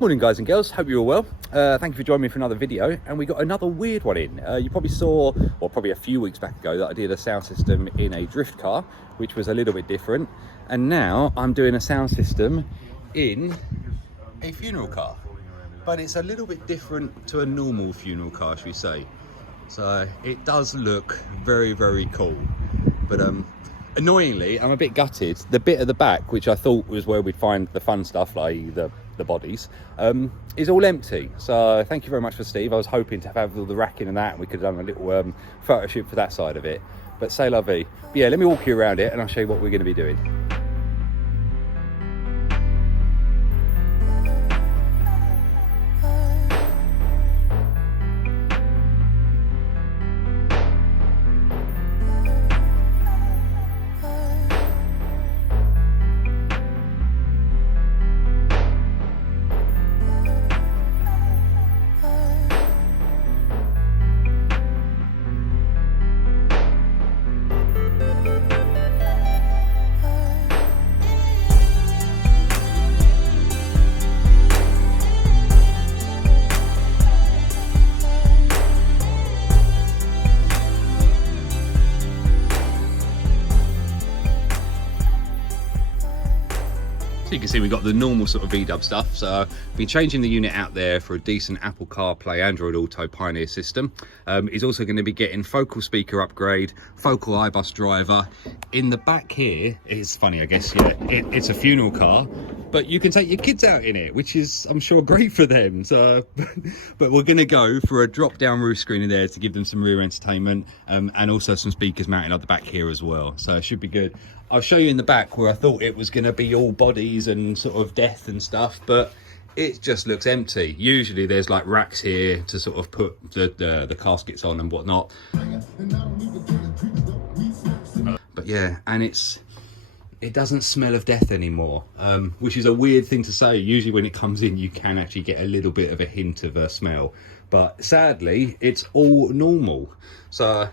Morning guys and girls, hope you're all well. Thank you for joining me for another video, and we got another weird one in. You probably saw, or probably a few weeks back ago, that I did a sound system in a drift car, which was a little bit different. And now I'm doing a sound system in a funeral car. But it's a little bit different to a normal funeral car, should we say. So it does look very, very cool. But annoyingly, I'm a bit gutted. The bit at the back, which I thought was where we'd find the fun stuff, like the bodies, is all empty. So thank you very much for Steve. I was hoping to have all the racking and that, and we could have done a little photo shoot for that side of it. But c'est la vie. But yeah, let me walk you around it and I'll show you what we're going to be doing. So you can see we've got the normal sort of VW stuff. So I've been changing the unit out there for a decent Apple CarPlay Android Auto Pioneer system. He's also going to be getting focal speaker upgrade, focal iBus driver. In the back here, it's funny I guess, yeah, it's a funeral car, but you can take your kids out in it, which is I'm sure great for them. So but we're going to go for a drop down roof screen in there to give them some rear entertainment, and also some speakers mounted up the back here as well. So it should be good. I'll show you in the back where I thought it was going to be all bodies and sort of death and stuff, but it just looks empty. Usually there's like racks here to sort of put the caskets on and whatnot. But yeah, and it doesn't smell of death anymore, which is a weird thing to say. Usually when it comes in, you can actually get a little bit of a hint of a smell, but sadly it's all normal. So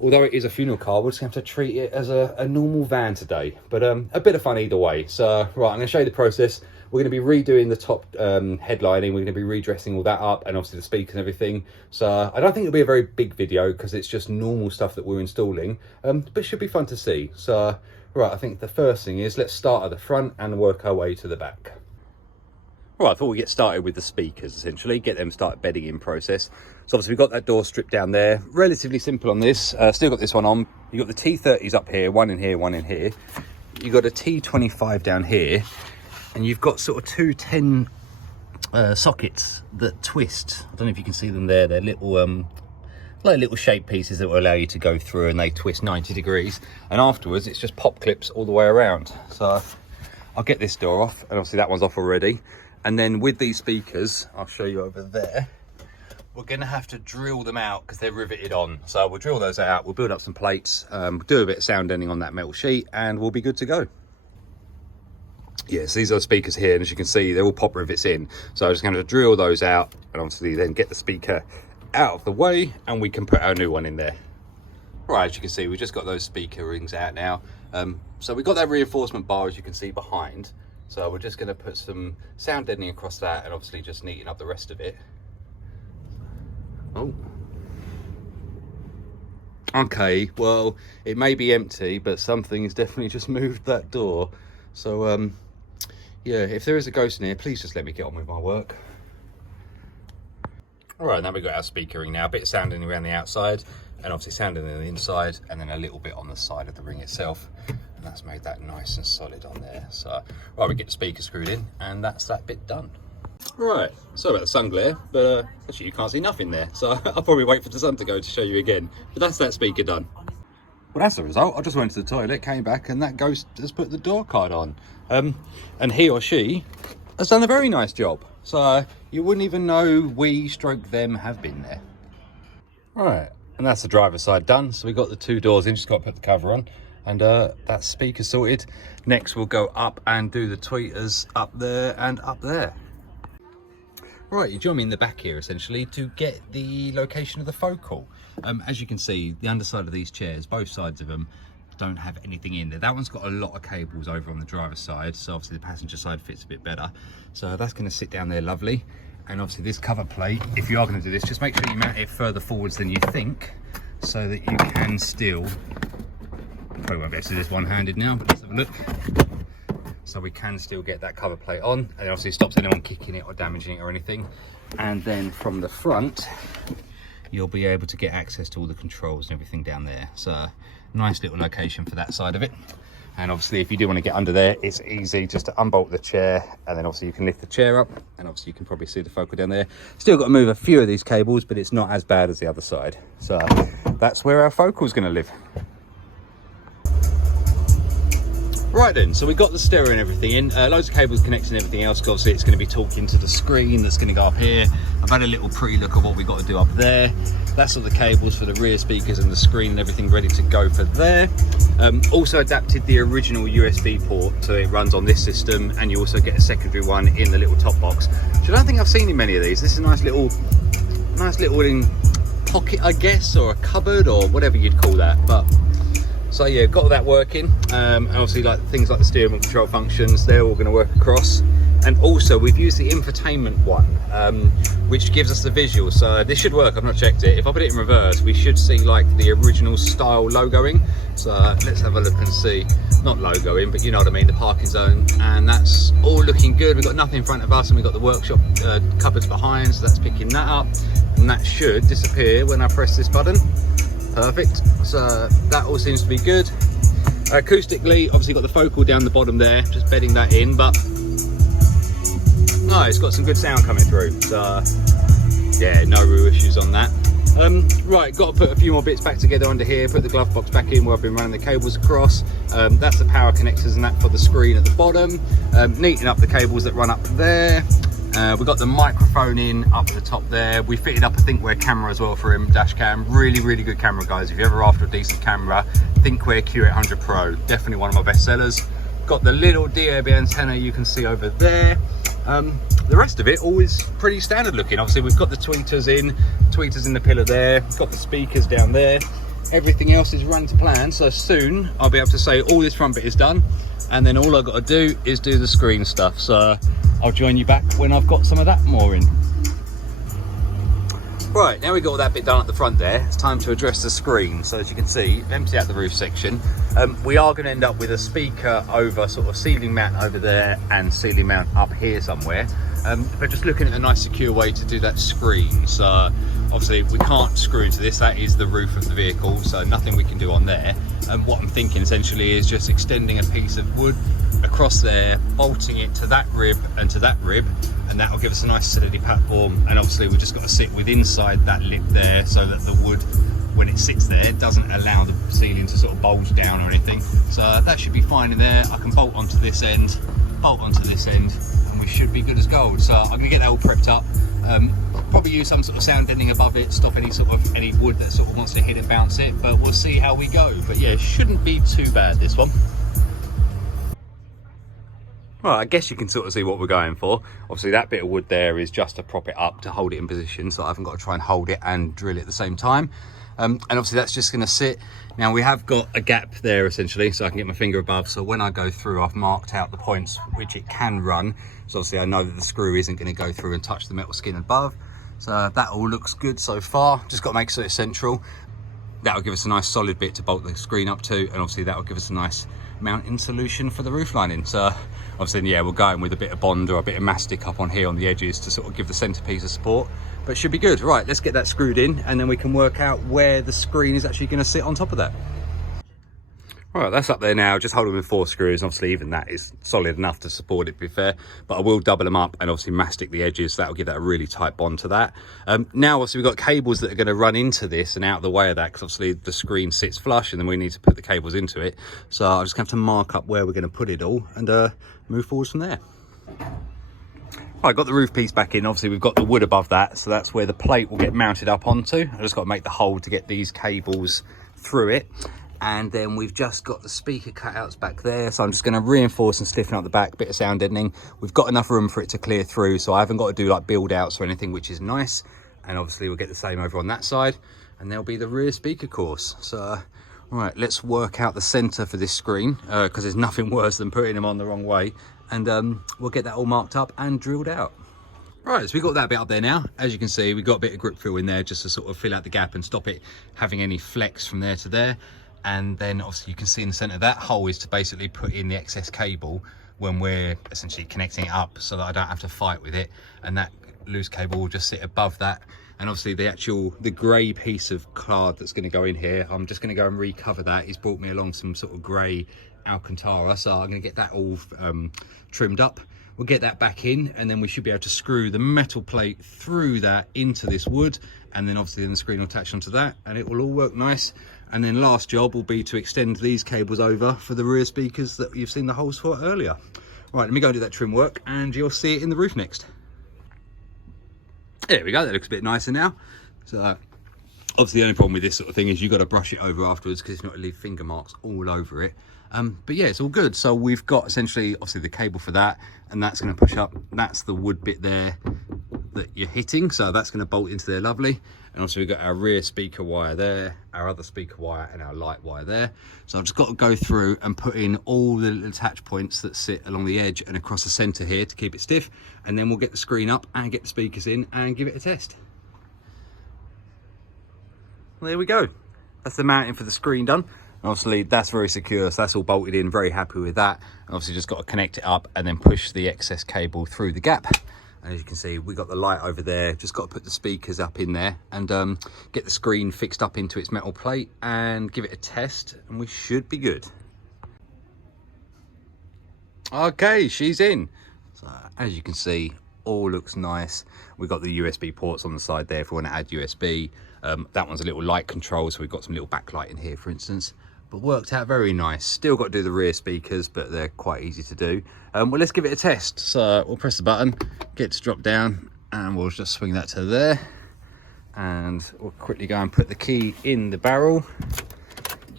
although it is a funeral car, we're just going to have to treat it as a normal van today. But a bit of fun either way. So, right, I'm going to show you the process. We're going to be redoing the top headlining. We're going to be redressing all that up, and obviously the speakers and everything. So I don't think it'll be a very big video because it's just normal stuff that we're installing. But it should be fun to see. So, right, I think the first thing is let's start at the front and work our way to the back. Right, I thought we'd get started with the speakers, essentially, get them started bedding in process. So obviously we've got that door stripped down there, relatively simple on this. Still got this one on. You've got the T30s up here, one in here, one in here. You've got a T25 down here, and you've got sort of two 10 sockets that twist. I don't know if you can see them there. They're little, like little shape pieces that will allow you to go through, and they twist 90 degrees. And afterwards, it's just pop clips all the way around. So I'll get this door off, and obviously that one's off already. And then with these speakers, I'll show you over there, we're going to have to drill them out because they're riveted on. So we'll drill those out, we'll build up some plates, do a bit of sound deadening on that metal sheet, and we'll be good to go. Yes, these are the speakers here, and as you can see, they're all pop rivets in. So I'm just going to drill those out, and obviously then get the speaker out of the way, and we can put our new one in there. Right, as you can see, we've just got those speaker rings out now. So we've got that reinforcement bar, as you can see, behind. So we're just going to put some sound deadening across that, and obviously just neaten up the rest of it. Oh. Okay, well, it may be empty, but something has definitely just moved that door. So, yeah, if there is a ghost in here, please just let me get on with my work. All right, now we've got our speaker ring now, a bit of sound deadening around the outside, and obviously sound deadening on the inside, and then a little bit on the side of the ring itself. And that's made that nice and solid on there. So, right, we get the speaker screwed in, and that's that bit done. Right, sorry about the sun glare, but actually you can't see nothing there. So I'll probably wait for the sun to go to show you again. But that's that speaker done. Well, that's the result. I just went to the toilet, came back, and that ghost has put the door card on. And he or she has done a very nice job. So you wouldn't even know we stroke them have been there. Right, and that's the driver's side done. So we got the two doors in, just got to put the cover on. And that speaker sorted. Next we'll go up and do the tweeters up there and up there. Right, you join me in the back here essentially to get the location of the focal. As you can see, the underside of these chairs, both sides of them, don't have anything in there. That one's got a lot of cables over on the driver's side, so obviously the passenger side fits a bit better. So that's going to sit down there lovely. And obviously this cover plate, if you are going to do this, just make sure you mount it further forwards than you think, so that you can still, probably won't be able to do this one-handed now, but let's have a look. So we can still get that cover plate on, and it obviously stops anyone kicking it or damaging it or anything. And then from the front, you'll be able to get access to all the controls and everything down there. So nice little location for that side of it. And obviously if you do want to get under there, it's easy just to unbolt the chair, and then obviously you can lift the chair up, and obviously you can probably see the focal down there. Still got to move a few of these cables, but it's not as bad as the other side. So that's where our focal's going to live. Right then, so we got the stereo and everything in, loads of cables connected and everything else. Obviously it's going to be talking to the screen that's going to go up here. I've had a little pre-look of what we got to do up there. That's all the cables for the rear speakers and the screen and everything ready to go for there. Also adapted the original USB port so it runs on this system, and you also get a secondary one in the little top box, which I don't think I've seen in many of these. This is a nice little in pocket, I guess, or a cupboard or whatever you'd call that. But so yeah, got all that working. And obviously like things like the steering wheel control functions, they're all going to work across. And also we've used the infotainment one, which gives us the visual. So this should work, I've not checked it. If I put it in reverse, we should see like the original style logoing. So let's have a look and see, not logoing, but you know what I mean, the parking zone. And that's all looking good. We've got nothing in front of us, and we've got the workshop cupboards behind, so that's picking that up. And that should disappear when I press this button. Perfect. So that all seems to be good. Acoustically, obviously got the focal down the bottom there, just bedding that in, but no, it's got some good sound coming through. So yeah, no real issues on that. Right, got to put a few more bits back together under here, put the glove box back in where I've been running the cables across. That's the power connectors and that for the screen at the bottom. Neaten up the cables that run up there. We've got the microphone in up at the top there. We fitted up a ThinkWare camera as well for him, dash cam. Really, really good camera, guys. If you're ever after a decent camera, ThinkWare Q800 Pro, definitely one of my best sellers. Got the little DAB antenna you can see over there. The rest of it always pretty standard looking. Obviously we've got the tweeters in the pillar there. We've got the speakers down there. Everything else is run to plan. So soon I'll be able to say all this front bit is done, and then all I've got to do is do the screen stuff. So I'll join you back when I've got some of that more in. Right, now we've got all that bit done at the front there, it's time to address the screen. So as you can see, I've emptied out the roof section. We are going to end up with a speaker over sort of ceiling mount over there and ceiling mount up here somewhere. But just looking at a nice secure way to do that screen. So obviously we can't screw into this, that is the roof of the vehicle, so nothing we can do on there. And what I'm thinking essentially is just extending a piece of wood across there, bolting it to that rib and to that rib, and that will give us a nice solidity platform. And obviously we've just got to sit with inside that lip there, so that the wood, when it sits there, doesn't allow the ceiling to sort of bulge down or anything. So that should be fine in there. I can bolt onto this end, bolt onto this end, and we should be good as gold. So I'm gonna get that all prepped up. Probably use some sort of sound deadening above it, stop any wood that sort of wants to hit and bounce it, but we'll see how we go. But yeah, it shouldn't be too bad, this one. Well, I guess you can sort of see what we're going for. Obviously that bit of wood there is just to prop it up, to hold it in position, so I haven't got to try and hold it and drill it at the same time. And obviously that's just going to sit. Now we have got a gap there essentially, so I can get my finger above, so when I go through I've marked out the points which it can run. So obviously I know that the screw isn't going to go through and touch the metal skin above. So that all looks good so far. Just got to make sure it's central. That'll give us a nice solid bit to bolt the screen up to, and obviously that'll give us a nice mounting solution for the roof lining. So obviously, yeah, we're going with a bit of Bond or a bit of mastic up on here on the edges to sort of give the centerpiece a support, but it should be good. Right, let's get that screwed in, and then we can work out where the screen is actually going to sit on top of that. Right, that's up there now, just holding with 4 screws. Obviously even that is solid enough to support it, to be fair, but I will double them up and obviously mastic the edges, so that'll give that a really tight bond to that. Now obviously we've got cables that are going to run into this and out of the way of that, because obviously the screen sits flush and then we need to put the cables into it. So I'm just going to have to mark up where we're going to put it all and move forwards from there. Right, got the roof piece back in. Obviously we've got the wood above that, so that's where the plate will get mounted up onto. I've just got to make the hole to get these cables through it. And then we've just got the speaker cutouts back there, so I'm just going to reinforce and stiffen up the back, bit of sound deadening. We've got enough room for it to clear through, so I haven't got to do like build outs or anything, which is nice. And obviously we'll get the same over on that side, and there'll be the rear speaker course. So Right, let's work out the center for this screen, because there's nothing worse than putting them on the wrong way. And we'll get that all marked up and drilled out. Right, so we've got that bit up there now. As you can see, we've got a bit of grip fill in there just to sort of fill out the gap and stop it having any flex from there to there. And then obviously you can see in the center of that hole is to basically put in the excess cable when we're essentially connecting it up, so that I don't have to fight with it. And that loose cable will just sit above that. And obviously the grey piece of card that's going to go in here, I'm just going to go and recover that. He's brought me along some sort of grey Alcantara, so I'm going to get that all trimmed up. We'll get that back in, and then we should be able to screw the metal plate through that into this wood, and then obviously then the screen will attach onto that, and it will all work nice. And then last job will be to extend these cables over for the rear speakers that you've seen the holes for earlier. Right, let me go and do that trim work, and you'll see it in the roof next. There we go, that looks a bit nicer now. So obviously the only problem with this sort of thing is you've got to brush it over afterwards, because it's not to leave finger marks all over it. But yeah, it's all good. So we've got essentially obviously the cable for that, and that's going to push up. That's the wood bit there that you're hitting, so that's going to bolt into there lovely. And also we've got our rear speaker wire there, our other speaker wire, and our light wire there. So I've just got to go through and put in all the little attach points that sit along the edge and across the center here to keep it stiff, and then we'll get the screen up and get the speakers in and give it a test. Well, there we go, that's the mounting for the screen done. Obviously that's very secure, so that's all bolted in, very happy with that. And obviously just got to connect it up and then push the excess cable through the gap. And as you can see, we got the light over there, just got to put the speakers up in there and get the screen fixed up into its metal plate and give it a test, and we should be good. Okay, she's in. So as you can see, all looks nice. We've got the USB ports on the side there if we want to add USB. That one's a little light control, so we've got some little backlight in here, for instance. But worked out very nice. Still got to do the rear speakers, but they're quite easy to do. Well, let's give it a test. So we'll press the button, get it to drop down, and we'll just swing that to there. And we'll quickly go and put the key in the barrel,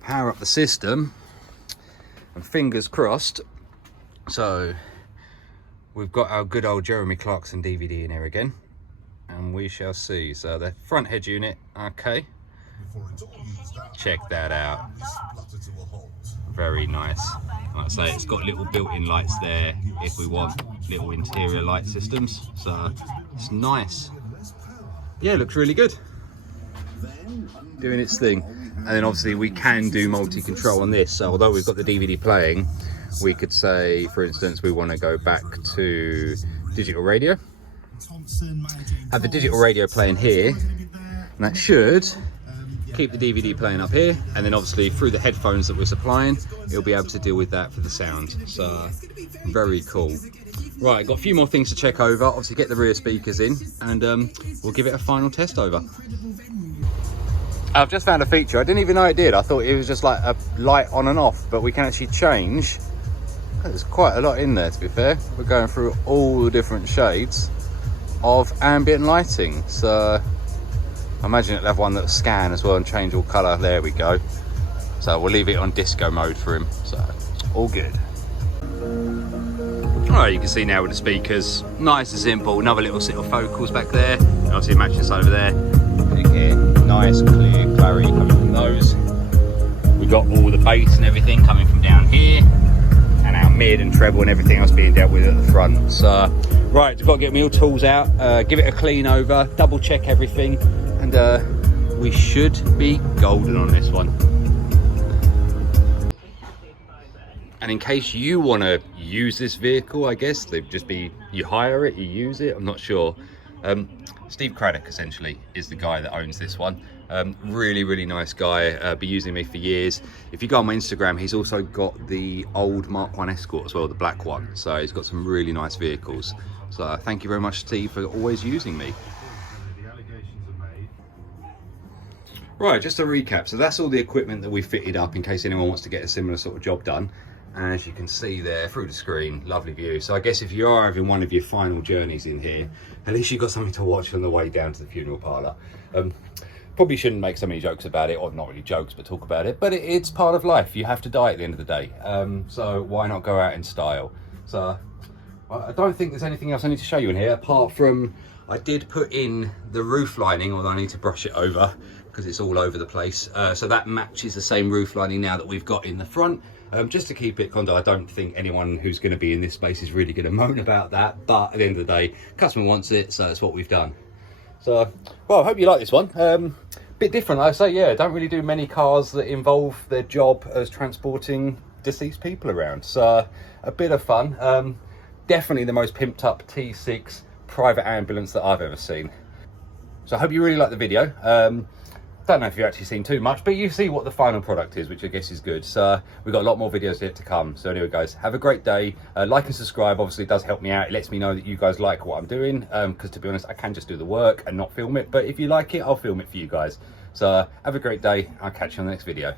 power up the system, and fingers crossed. So we've got our good old Jeremy Clarkson DVD in here again, and we shall see. So the front head unit, okay. Check that out, very nice. Like I say, it's got little built-in lights there if we want little interior light systems, so it's nice. Yeah, it looks really good, doing its thing. And then obviously we can do multi-control on this, so although we've got the DVD playing, we could say, for instance, we want to go back to digital radio, have the digital radio playing here, and that should keep the DVD playing up here, and then obviously through the headphones that we're supplying, it'll be able to deal with that for the sound. So very cool. Right, got a few more things to check over. Obviously get the rear speakers in, and we'll give it a final test over. I've just found a feature, I didn't even know it did. I thought it was just like a light on and off, but we can actually change. There's quite a lot in there, to be fair. We're going through all the different shades of ambient lighting, so I imagine it'll have one that'll scan as well and change all colour. There we go. So we'll leave it on disco mode for him. So all good. Alright, you can see now with the speakers, nice and simple. Another little set of focals back there. Obviously matching this over there. Again, nice clear clarity coming from those. We've got all the bass and everything coming from down here, and our mid and treble and everything else being dealt with at the front. So right, I've got to get my tools out, give it a clean over, double check everything, and we should be golden on this one. And in case you want to use this vehicle, I guess they'd just be, you hire it, you use it, I'm not sure. Steve Craddock essentially is the guy that owns this one. Really nice guy, been using me for years. If you go on my Instagram, he's also got the old Mark 1 Escort as well, the black one. So he's got some really nice vehicles. So thank you very much, Steve, for always using me. Right, just to recap, so that's all the equipment that we fitted up in case anyone wants to get a similar sort of job done. And as you can see there through the screen, lovely view. So I guess if you are having one of your final journeys in here, at least you've got something to watch on the way down to the funeral parlour. Probably shouldn't make so many jokes about it, or not really jokes, but talk about it. But it's part of life. You have to die at the end of the day. So why not go out in style? So I don't think there's anything else I need to show you in here, apart from I did put in the roof lining, although I need to brush it over. because it's all over the place. So that matches the same roof lining now that we've got in the front. Just to keep it condo. I don't think anyone who's going to be in this space is really going to moan about that, but at the end of the day, customer wants it, so that's what we've done. So, well, I hope you like this one. Bit different, I say. Yeah, don't really do many cars that involve their job as transporting deceased people around, so a bit of fun. Definitely the most pimped up T6 private ambulance that I've ever seen. So I hope you really like the video. Don't know if you've actually seen too much, but you see what the final product is, which I guess is good. So we've got a lot more videos yet to come. So anyway, guys, have a great day. Like and subscribe, obviously it does help me out. It lets me know that you guys like what I'm doing, because to be honest, I can just do the work and not film it. But if you like it, I'll film it for you guys. So have a great day. I'll catch you on the next video.